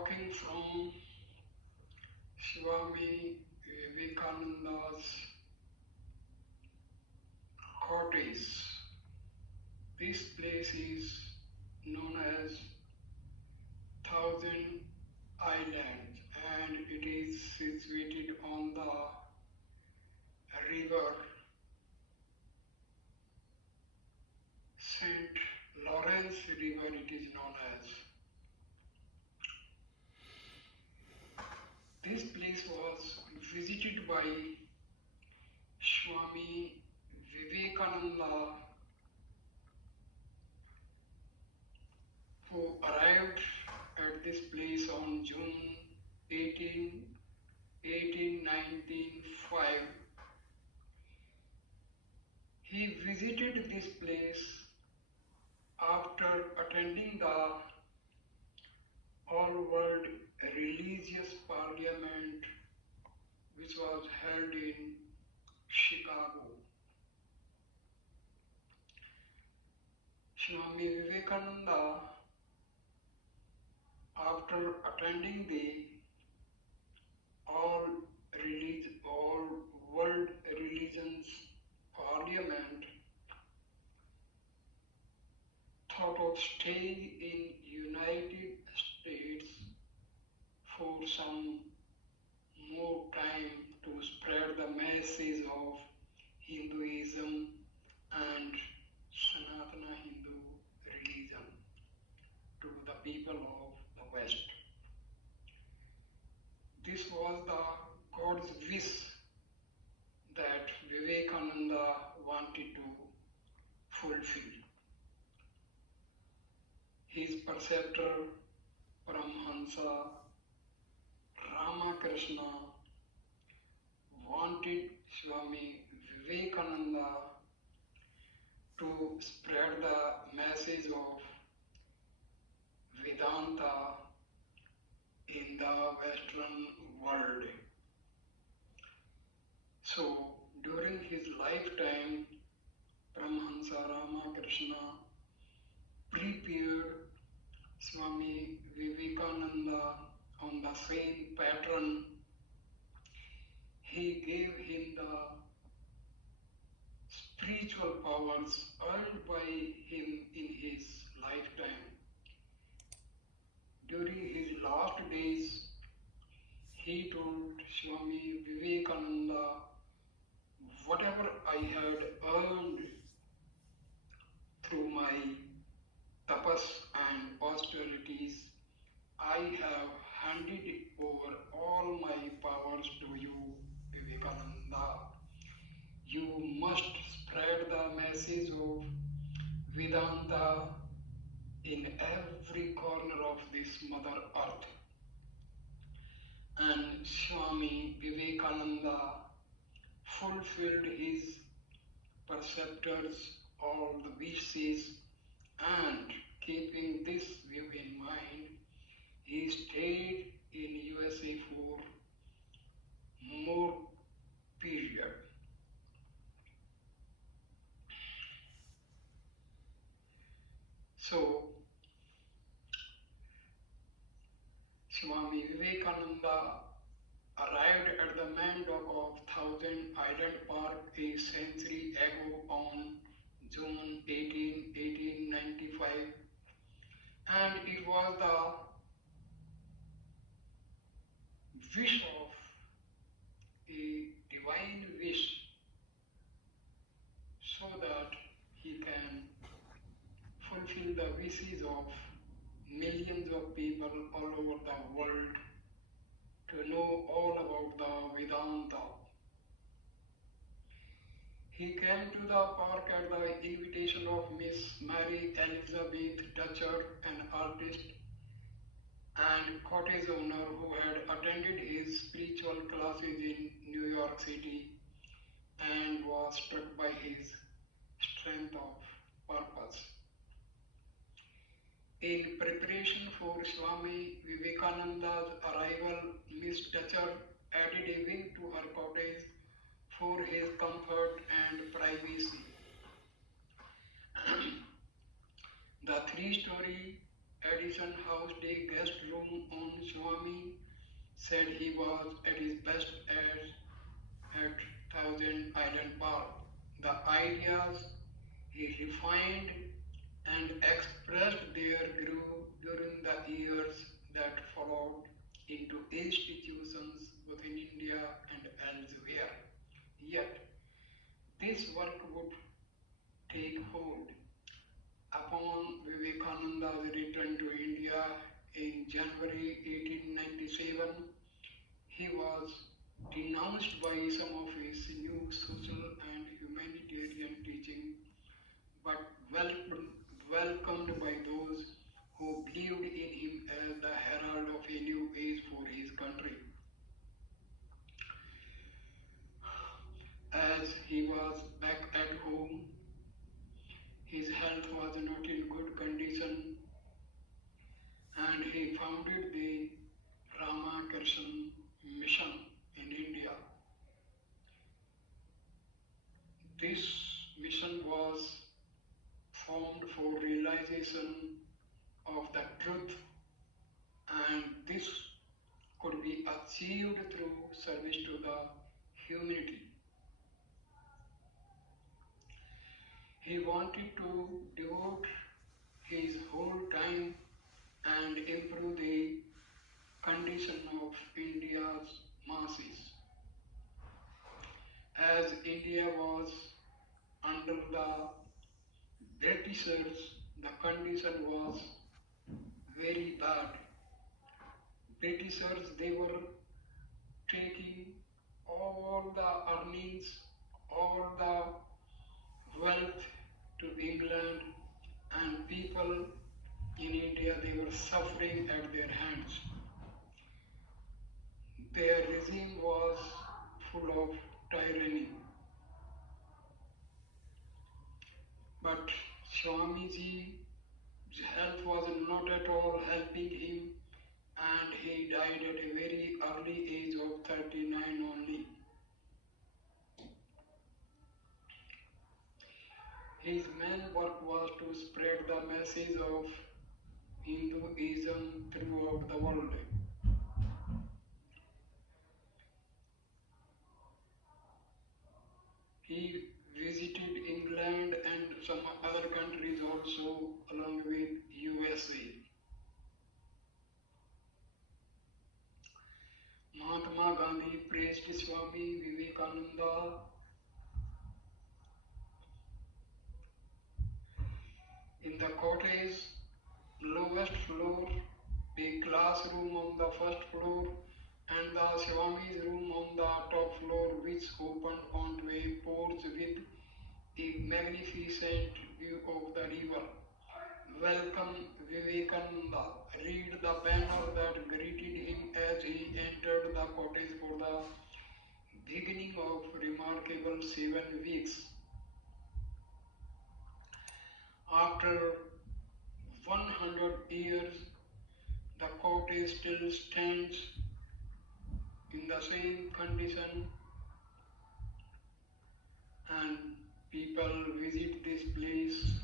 talking from Swami Vivekananda's cottage. This place is known as Thousand Islands and it is situated on the river St. Lawrence River, it is known as. This place was visited by Swami Vivekananda, who arrived at this place on June 18, 1905. He visited this place after attending the all-world religious parliament which was held in Chicago. Swami Vivekananda, after attending the all-world religions parliament, thought of staying in United States for some more time to spread the message of Hinduism and Sanatana Hindu religion to the people of the West. This was the God's wish that Vivekananda wanted to fulfill. His preceptor, Paramhansa Ramakrishna, wanted Swami Vivekananda to spread the message of Vedanta in the Western world. So, during his lifetime, Paramhansa Ramakrishna prepared Swami Vivekananda on the same pattern. He gave him the spiritual powers earned by him in his lifetime. During his last days, he told Swami Vivekananda, whatever I had earned through my tapas and austerities, I have handed over all my powers to you, Vivekananda. You must spread the message of Vedanta in every corner of this Mother Earth. And Swami Vivekananda fulfilled his preceptors' all the wishes, and keeping this view in mind, he stayed in USA for more period. So, Swami Vivekananda arrived at the main dock of Thousand Island Park a century ago on June 18, 1895, and it was the wish of a divine wish so that he can fulfill the wishes of millions of people all over the world to know all about the Vedanta. He came to the park at the invitation of Miss Mary Elizabeth Dutcher, an artist and cottage owner who had attended his spiritual classes in New York City and was struck by his strength of purpose. In preparation for Swami Vivekananda's arrival, Miss Dutcher added a wing to her cottage for his comfort and privacy. The three-story Edison housed a guest room on Swami said he was at his best at Thousand Island Park. The ideas he refined and expressed there grew during the years that followed into institutions within India and elsewhere. Yet, this work would take hold upon Vivekananda's return to India in January 1897. He was denounced by some of his new social and humanitarian teaching, but welcomed by those who believed in him as the herald of a new age for his country. As he was back at home, his health was not in good condition, and he founded the Ramakrishna Mission in India. This mission was formed for realization of the truth, and this could be achieved through service to the humanity. He wanted to devote his whole time and improve the condition of India's masses. As India was under the Britishers, the condition was very bad. Britishers, they were taking all the earnings, all the wealth to England, and people in India, they were suffering at their hands. Their regime was full of tyranny. But Swamiji's health was not at all helping him, and he died at a very early age of 39 only. His main work was to spread the message of Hinduism throughout the world. He visited England and some other countries also, along with USA. Mahatma Gandhi praised Swami Vivekananda. In the cottage, lowest floor, the classroom on the first floor, and the Swami's room on the top floor, which opened onto a porch with a magnificent view of the river. Welcome Vivekananda. Read the banner that greeted him as he entered the cottage for the beginning of remarkable 7 weeks. After 100 years, the cottage still stands in the same condition, and people visit this place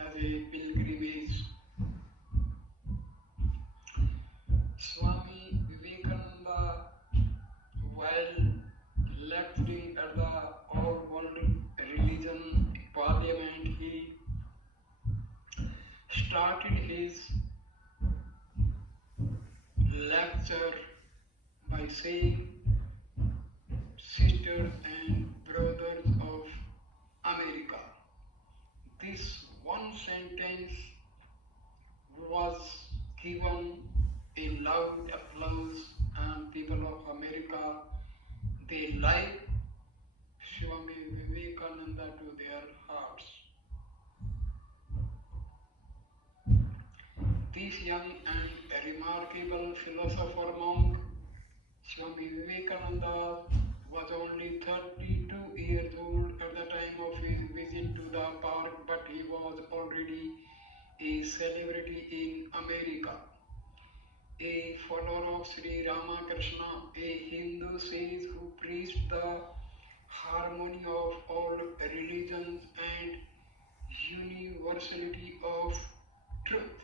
as a pilgrimage. Swami Vivekananda, while lecturing at the All World Religion Parliament, he started his lecture by saying, "Sisters and brothers of America." This one sentence was given a loud applause, and people of America, they liked Swami Vivekananda to their hearts. This young and remarkable philosopher monk, Swami Vivekananda, was only 32 years old at the time of his visit to the park, but he was already a celebrity in America. A follower of Sri Ramakrishna, a Hindu sage who preached the harmony of all religions and universality of truth.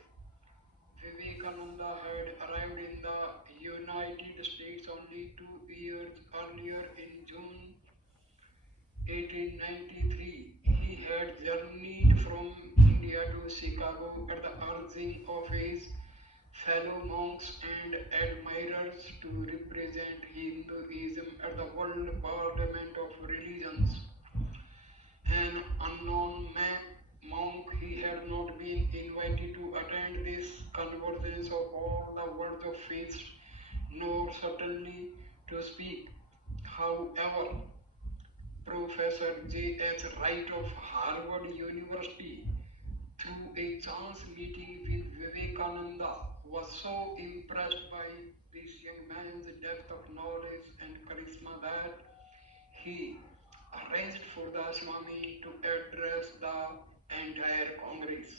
Vivekananda had arrived in the United States only 2 years earlier in June 1893. He had journeyed from India to Chicago at the urging of his fellow monks and admirers to represent Hinduism at the World Parliament of Religions. An unknown monk, he had not been invited to attend this convergence of all the words of faith, nor certainly to speak. However, Professor J.H. Wright of Harvard University, through a chance meeting with Vivekananda, was so impressed by this young man's depth of knowledge and charisma that he arranged for the Swami to address the entire Congress.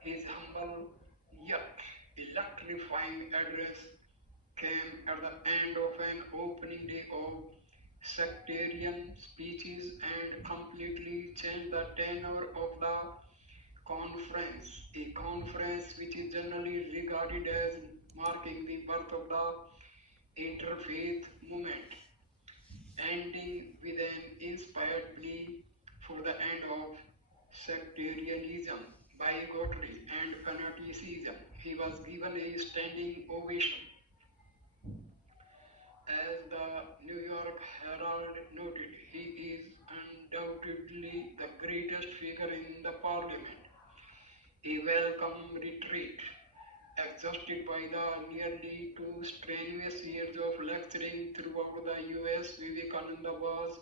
His humble yet electrifying address came at the end of an opening day of sectarian speeches and completely changed the tenor of the conference, a conference which is generally regarded as marking the birth of the interfaith movement, ending with an inspired plea for the end of sectarianism, bigotry, and fanaticism. He was given a standing ovation. As the New York Herald noted, he is undoubtedly the greatest figure in the parliament. A welcome retreat, exhausted by the nearly 2 strenuous years of lecturing throughout the US, Vivekananda was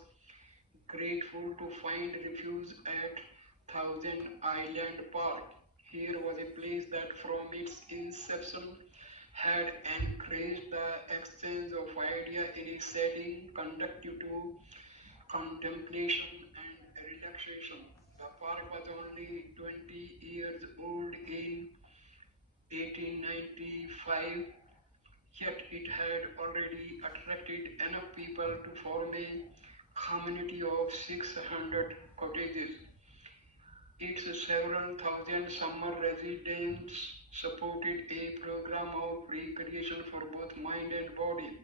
grateful to find refuge at Thousand Island Park. Here was a place that from its inception had encouraged the exchange of ideas in a setting conducive to contemplation and relaxation. The park was only 20 years old in 1895, yet it had already attracted enough people to form a community of 600 cottages. Its several thousand summer residents supported a program of recreation for both mind and body,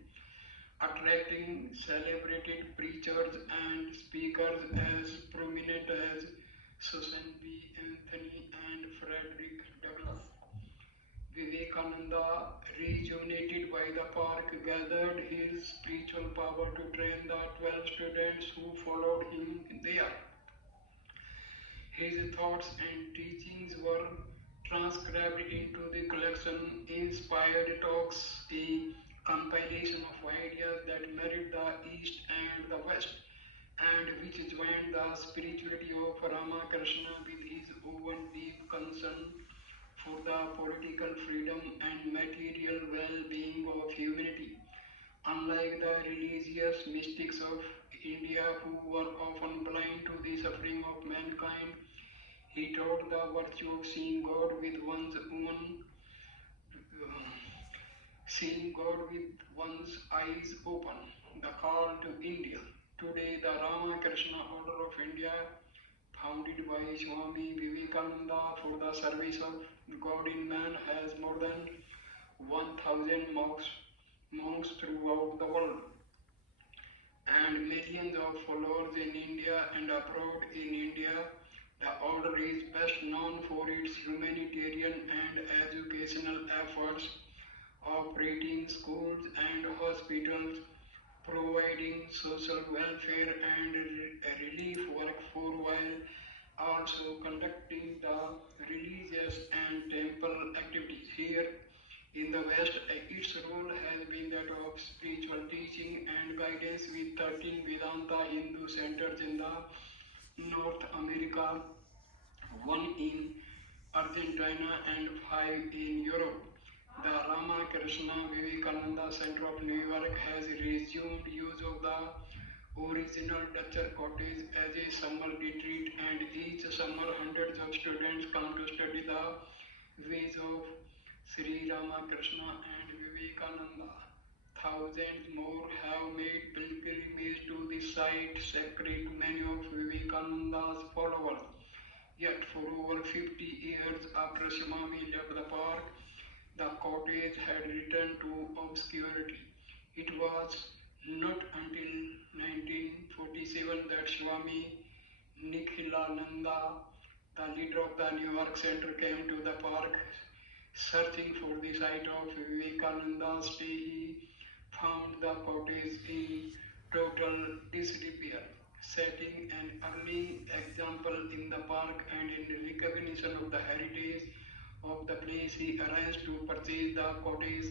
attracting celebrated preachers and speakers as prominent as Susan B. Anthony and Frederick Douglass. Vivekananda, rejuvenated by the park, gathered his spiritual power to train the 12 students who followed him there. His thoughts and teachings were transcribed into the collection Inspired Talks, a compilation of ideas that married the East and the West, and which joined the spirituality of Ramakrishna with his own deep concern for the political freedom and material well-being of humanity. Unlike the religious mystics of India who were often blind to the suffering of mankind, he taught the virtue of seeing God with one's eyes open. The call to India. Today, the Ramakrishna Order of India, founded by Swami Vivekananda for the service of God in man, has more than 1,000 monks throughout the world and millions of followers in India and abroad. In India, the order is best known for its humanitarian and educational efforts, operating schools and hospitals, providing social welfare and relief work for while also conducting the religious and temple activities. Here in the West, its role has been that of spiritual teaching and guidance with 13 Vedanta Hindu centers in the North America, one in Argentina and 5 in Europe. The Ramakrishna Vivekananda Center of New York has resumed use of the original Dutcher cottage as a summer retreat, and each summer hundreds of students come to study the ways of Sri Ramakrishna and Vivekananda. Thousands more have made pilgrimage to the site, sacred to many of Vivekananda's followers. Yet, for over 50 years after Swami left the park, the cottage had returned to obscurity. It was not until 1947 that Swami Nikhilananda, the leader of the New York Center, came to the park searching for the site of Vivekananda's stay. He found the cottage in total disrepair, setting an early example in the park, and in recognition of the heritage of the place, he arranged to purchase the cottage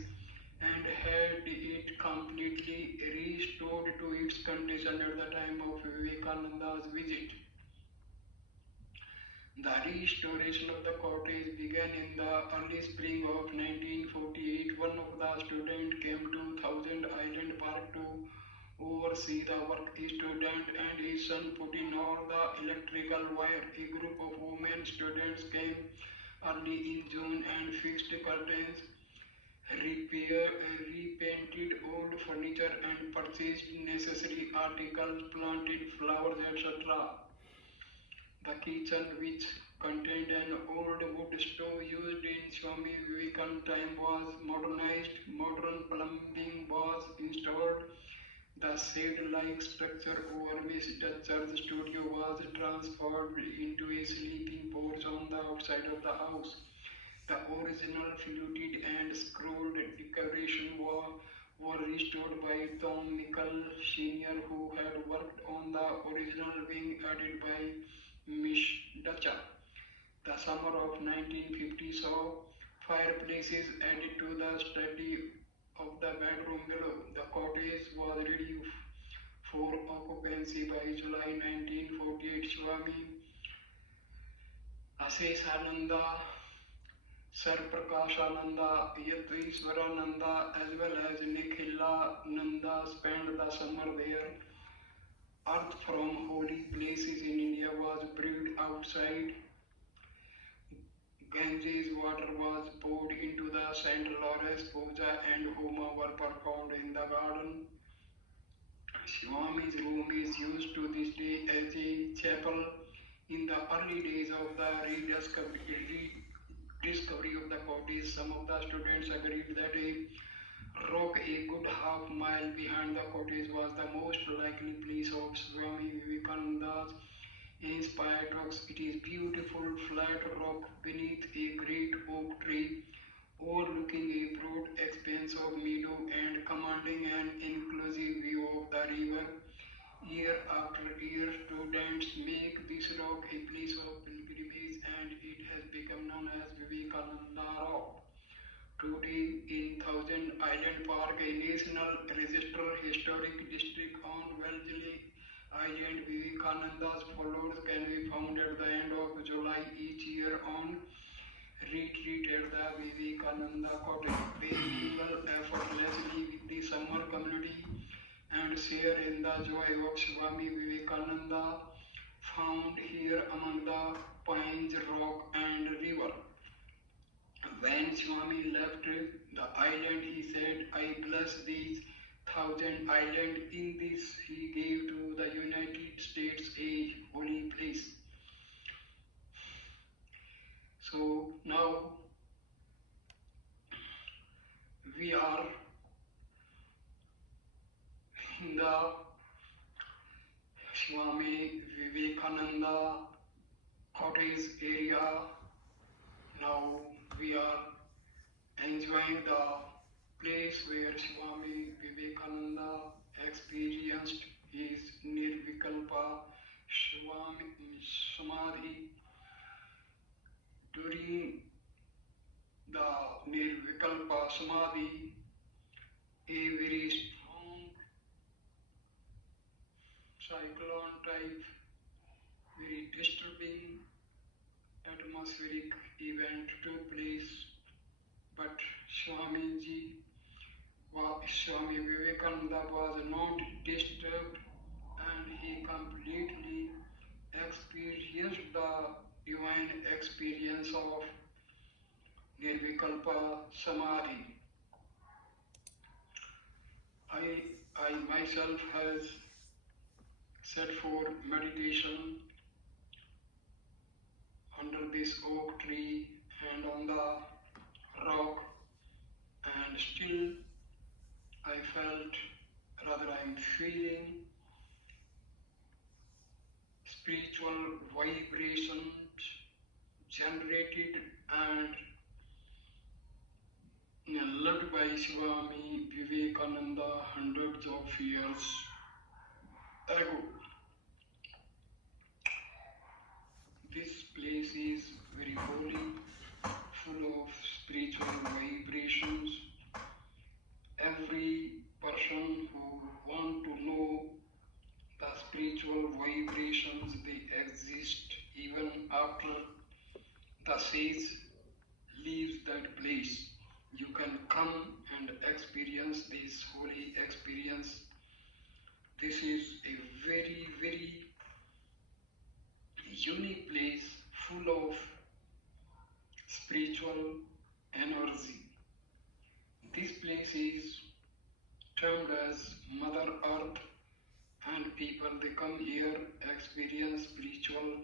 and had it completely restored to its condition at the time of Vivekananda's visit. The restoration of the cottage began in the early spring of 1948. One of the students came to Thousand Island Park to oversee the work. A student and his son put in all the electrical wire. A group of women students came early in June and fixed curtains, repainted old furniture, and purchased necessary articles, planted flowers, etc. The kitchen, which contained an old wood stove used in Swami Vivekananda time, was modernized. Modern plumbing was installed. The shed-like structure over Miss Dutcher's studio was transformed into a sleeping porch on the outside of the house. The original fluted and scrolled decoration were restored by Tom Michael Sr., who had worked on the original wing, added by Miss Dutcher. The summer of 1950 saw fireplaces added to the study of the bedroom below. The cottage was ready for occupancy by July 1948. Swami Aseshananda, Sarprakashananda, Yatishwarananda, as well as Nikhilananda spent the summer there. Earth from holy places in India was brewed outside. Ganges water was poured into the St. Lawrence. Puja and Homa were performed in the garden. Swami's room is used to this day as a chapel. In the early days of the rediscovery of the cottage, some of the students agreed that a rock a good half mile behind the cottage was the most likely place of Swami Vivekananda's inspired rocks. It is beautiful flat rock beneath a great oak tree, overlooking a broad expanse of meadow and commanding an inclusive view of the river. Year after year, students make this rock a place of pilgrimage, and it has become known as Vivekananda Rock. Today, in Thousand Island Park, a National Register Historic District on Wellesley Island, Vivekananda's followers can be found at the end of July each year on retreat at the Vivekananda Cottage. They mingle effortlessly with the summer community and share in the joy of Swami Vivekananda, found here among the pines, rock, and river. When Swami left the island, he said, I bless these thousand islands. In this, he gave to the United States a holy place. So now we are in the Swami Vivekananda Cottage area. Now we are enjoying the place where Swami Vivekananda experienced his Nirvikalpa Samadhi. During the Nirvikalpa Samadhi, a very strong cyclone type, very disturbing atmospheric event took place, but Swami Vivekananda was not disturbed, and he completely experienced the divine experience of Nirvikalpa Samadhi. I myself has sat for meditation under this oak tree and on the rock. feeling spiritual vibrations generated and led by Swami Vivekananda hundreds of years ago. This place is very holy, full of spiritual vibrations. Every person who want to know the spiritual vibrations, they exist even after the sage leaves that place. You can come and experience this holy experience. This is a very, very unique place full of spiritual energy. This place is termed as Mother Earth, and people they come here experience spiritual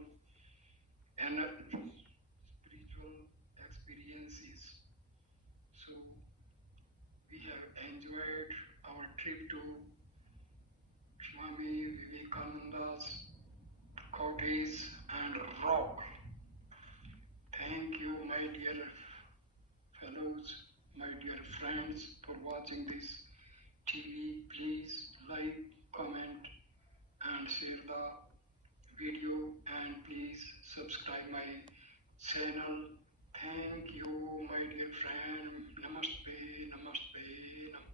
energy, spiritual experiences. So we have enjoyed our trip to Swami Vivekananda's cottage and rock. Thank you, my dear fellows, my dear friends, for watching this TV. Please like, comment, and share the video, and please subscribe my channel. Thank you, my dear friend. Namaste, namaste, namaste.